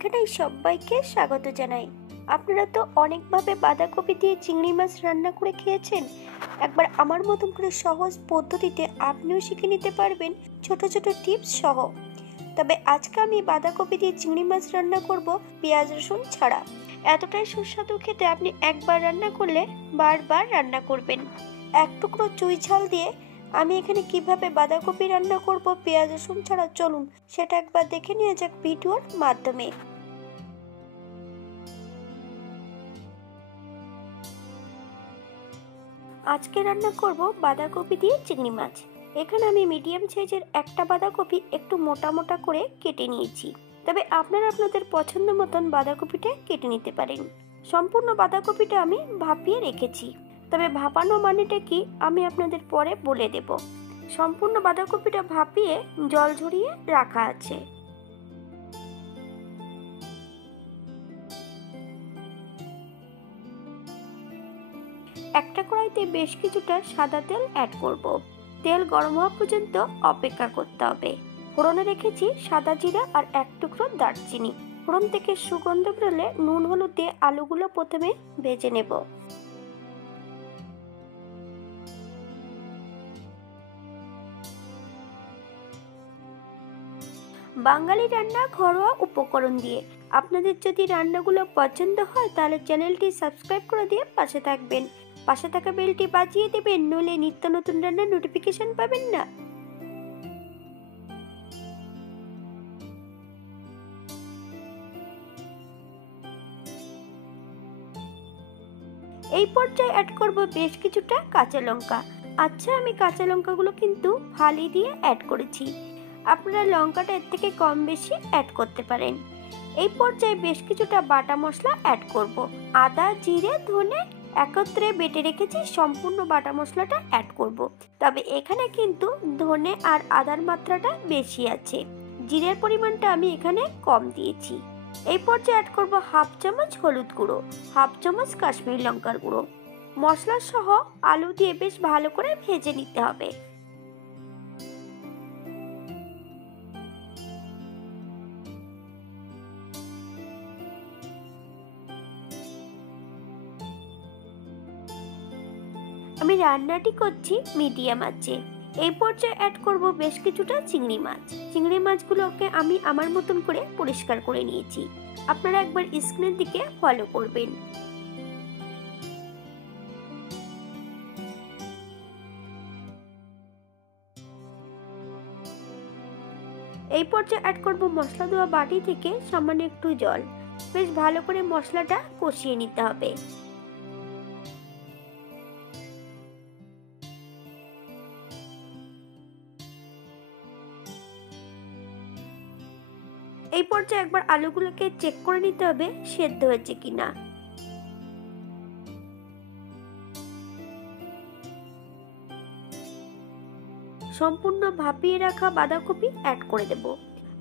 এখানে সবাইকে স্বাগত জানাই। আপনারা তো অনেকভাবে বাঁধাকপি দিয়ে চিংড়ি মাছ রান্না করে খেয়েছেন। একবার আমার মতন করে সহজ পদ্ধতিতে আপনিও শিখে নিতে পারবেন ছোট ছোট টিপস সহ। তবে আজকে আমি বাঁধাকপি দিয়ে চিংড়ি মাছ রান্না করব পেঁয়াজ রসুন ছাড়া। এতটাই সুস্বাদু খেতে, আপনি একবার রান্না করলে বারবার রান্না করবেন। এক টুকরো চুই ঝাল দিয়ে আমি এখানে কিভাবে বাঁধাকপি রান্না করব পেঁয়াজ রসুন ছাড়া, চলুন সেটা একবার দেখে নেওয়া যাক ভিডিওর মাধ্যমে। আজকে রান্না করব বাঁধাকপি দিয়ে চিংড়ি মাছ। এখানে আমি মিডিয়াম সাইজের একটা বাঁধাকপি একটু মোটা মোটা করে কেটে নিয়েছি। তবে আপনারা আপনাদের পছন্দ মতন বাঁধাকপিটা কেটে নিতে পারেন। সম্পূর্ণ বাঁধাকপিটা আমি ভাপিয়ে রেখেছি, তবে ভাপানো মানেটা কি আমি আপনাদের পরে বলে দেব। সম্পূর্ণ বাঁধাকপিটা ভাপিয়ে জল ঝরিয়ে রাখা আছে। একটা কড়াইতে বেশ কিছুটা সাদা তেল অ্যাড করব। তেল গরম হওয়া পর্যন্ত অপেক্ষা করতে হবে। ফোড়নে রেখেছি সাদা জিরা আর এক টুকরো দারচিনি। ফোড়ন থেকে সুগন্ধ বেরোলে নুন হলুদ দিয়ে আলুগুলো প্রথমে ভেজে নেব। বাঙালি রান্না ঘরোয়া উপকরণ দিয়ে। আপনাদের যদি রান্নাগুলো পছন্দ হয় তাহলে চ্যানেলটি সাবস্ক্রাইব করে দিয়ে পাশে থাকবেন। পাশে থাকা বেলটি বাজিয়ে দেবেন, নইলে নিত্য নতুন রান্নার নোটিফিকেশন পাবেন না। এই পর্যায়ে অ্যাড করব বেশ কিছুটা কাঁচা লঙ্কা। আচ্ছা, আমি কাঁচা লঙ্কাগুলো কিন্তু ফালি দিয়ে অ্যাড করেছি। আপনারা লঙ্কাটা এর থেকে কম বেশি অ্যাড করতে পারেন। এই পর্যায়ে বেশ কিছুটা বাটা মশলা অ্যাড করব। আদা জিরে ধনে একত্রে বেটে রেখেছি, সম্পূর্ণ বাটা মশলাটা অ্যাড করব। তবে এখানে কিন্তু ধনে আর আদার মাত্রাটা বেশি আছে, জিরের পরিমাণটা আমি এখানে কম দিয়েছি। এই পর্যায়ে অ্যাড করব হাফ চামচ হলুদ গুঁড়ো, হাফ চামচ কাশ্মীরি লঙ্কার গুঁড়ো। মশলা সহ আলু দিয়ে বেশ ভালো করে ভেজে নিতে হবে। আমি রান্নাটি করছি মিডিয়াম আঁচে। এই পর্যায়ে অ্যাড করব বেশ কিছুটা চিংড়ি মাছ। চিংড়ি মাছগুলোকে আমি আমার মতন করে পরিষ্কার করে নিয়েছি। আপনারা একবার স্ক্রিনের দিকে ফলো করবেন। এই পর্যায়ে অ্যাড করব মশলা দেওয়া বাটি থেকে সামান্য একটু জল। বেশ ভালো করে মশলাটা কষিয়ে নিতে হবে। এই পর্যায়ে একবার আলুগুলোকে চেক করে নিতে হবে সেদ্ধ হয়েছে কিনা। সম্পূর্ণ ভাপিয়ে রাখা বাঁধাকপি অ্যাড করে দেব।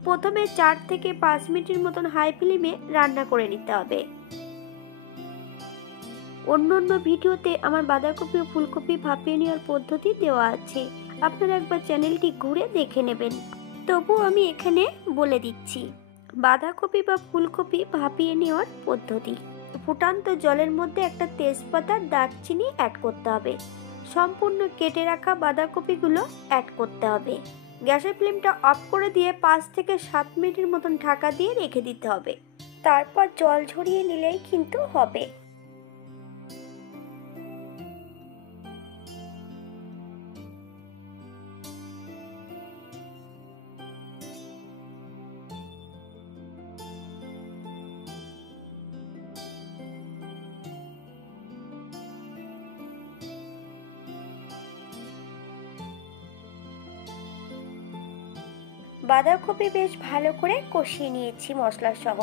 প্রথমে 4 থেকে 5 মিনিটের মতন হাই ফ্লেমে রান্না করে নিতে হবে। অন্য ভিডিওতে আমার বাঁধাকপি ও ফুলকপি ভাপিয়ে নেওয়ার পদ্ধতি দেওয়া আছে, আপনারা একবার চ্যানেলটি ঘুরে দেখে নেবেন। তবু আমি এখানে বলে দিচ্ছি বাঁধাকপি বা ফুলকপি ভাপিয়ে নেওয়ার পদ্ধতি। ফুটান্ত জলের মধ্যে একটা তেজপাতা দারচিনি অ্যাড করতে হবে। সম্পূর্ণ কেটে রাখা বাঁধাকপিগুলো অ্যাড করতে হবে। গ্যাসের ফ্লেমটা অফ করে দিয়ে 5 থেকে 7 মিনিটের মতন ঢাকা দিয়ে রেখে দিতে হবে। তারপর জল ঝরিয়ে নিলেই কিন্তু হবে। বাঁধাকপি বেশ ভালো করে কষিয়ে নিয়েছি মশলা সহ।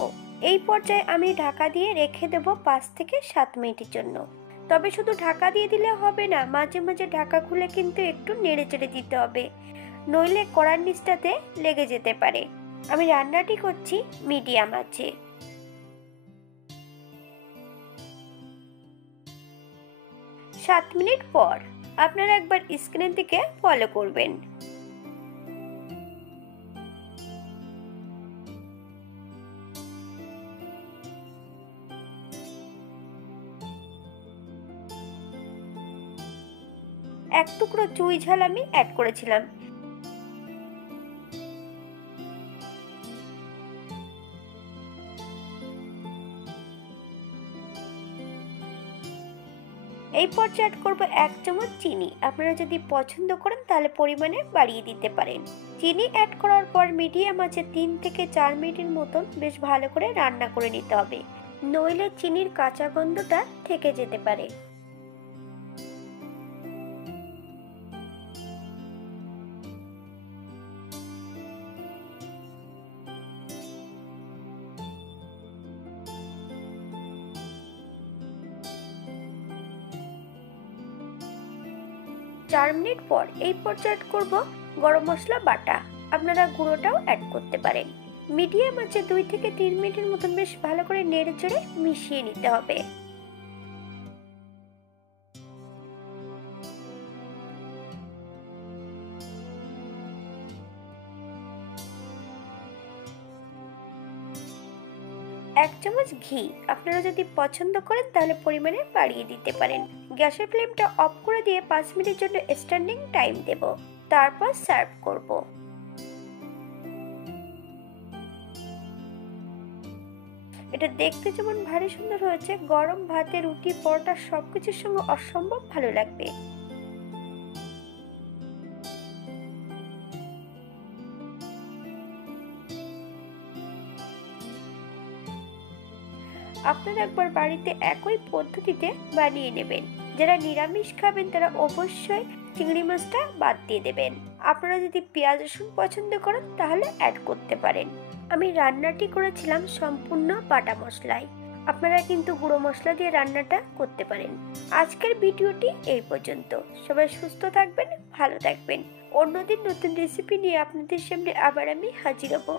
এই পর্যায়ে আমি ঢাকা দিয়ে রেখে দেব 5 থেকে 7 মিনিটের জন্য। তবে শুধু ঢাকা দিয়ে দিলে হবে না, মাঝে মাঝে ঢাকা খুলে কিন্তু একটু নেড়ে চেড়ে দিতে হবে, নইলে কড়ার নিচটাতে লেগে যেতে পারে। আমি রান্নাটি করছি মিডিয়াম আঁচে। 7 মিনিট পর আপনারা একবার স্ক্রিনের দিকে ফলো করবেন। এক টুকরো চুই ঝাল আমি অ্যাড করেছিলাম। এই পর্যায়ে অ্যাড করবো 1 চামচ চিনি। আপনারা যদি পছন্দ করেন তাহলে পরিমাণে বাড়িয়ে দিতে পারেন। চিনি অ্যাড করার পর মিডিয়াম আঁচে 3 থেকে 4 মিনিটের মতন বেশ ভালো করে রান্না করে নিতে হবে, নইলে চিনির কাঁচা গন্ধটা থেকে যেতে পারে। চার মিনিট পর এই পর্যায়ে অ্যাড করব গরম মশলা বাটা। আপনারা গুঁড়োটাও অ্যাড করতে পারেন। মিডিয়াম আঁচে 2 থেকে 3 মিনিটের মতন বেশ ভালো করে নেড়েচেড়ে মিশিয়ে নিতে হবে। এক চামচ ঘি আপনারা যদি পছন্দ করেন তাহলে পরিমাণে বাড়িয়ে দিতে পারেন। গ্যাসের ফ্লেমটা অফ করে দিয়ে 5 মিনিটের জন্য স্ট্যান্ডিং টাইম দেব, তারপর সার্ভ করব। এটা দেখতে যেমন ভারী সুন্দর হয়েছে, গরম ভাতে, রুটি, পরোটা সবকিছুর সঙ্গে অসম্ভব ভালো লাগবে। আপনারা একবার বাড়িতে একই পদ্ধতিতে বানিয়ে নেবেন। যারা নিরামিষ খাবেন তারা অবশ্যই চিংড়ি মাছটা বাদ দিয়ে দেবেন। আপনারা যদি পেঁয়াজ রসুন পছন্দ করেন তাহলে অ্যাড করতে পারেন। আমি রান্নাটি করেছিলাম সম্পূর্ণ বাটা মশলায়, আপনারা কিন্তু গুঁড়ো মশলা দিয়ে রান্নাটা করতে পারেন। আজকের ভিডিওটি এই পর্যন্ত। সবাই সুস্থ থাকবেন, ভালো থাকবেন। অন্যদিন নতুন রেসিপি নিয়ে আপনাদের সামনে আবার আমি হাজির হব।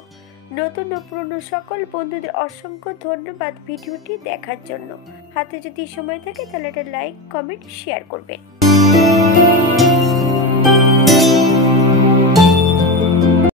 নতুন ও পুরনো সকল বন্ধুদের অসংখ্য ধন্যবাদ ভিডিওটি দেখার জন্য। হাতে যদি সময় থাকে তাহলে একটা লাইক, কমেন্ট, শেয়ার করবেন।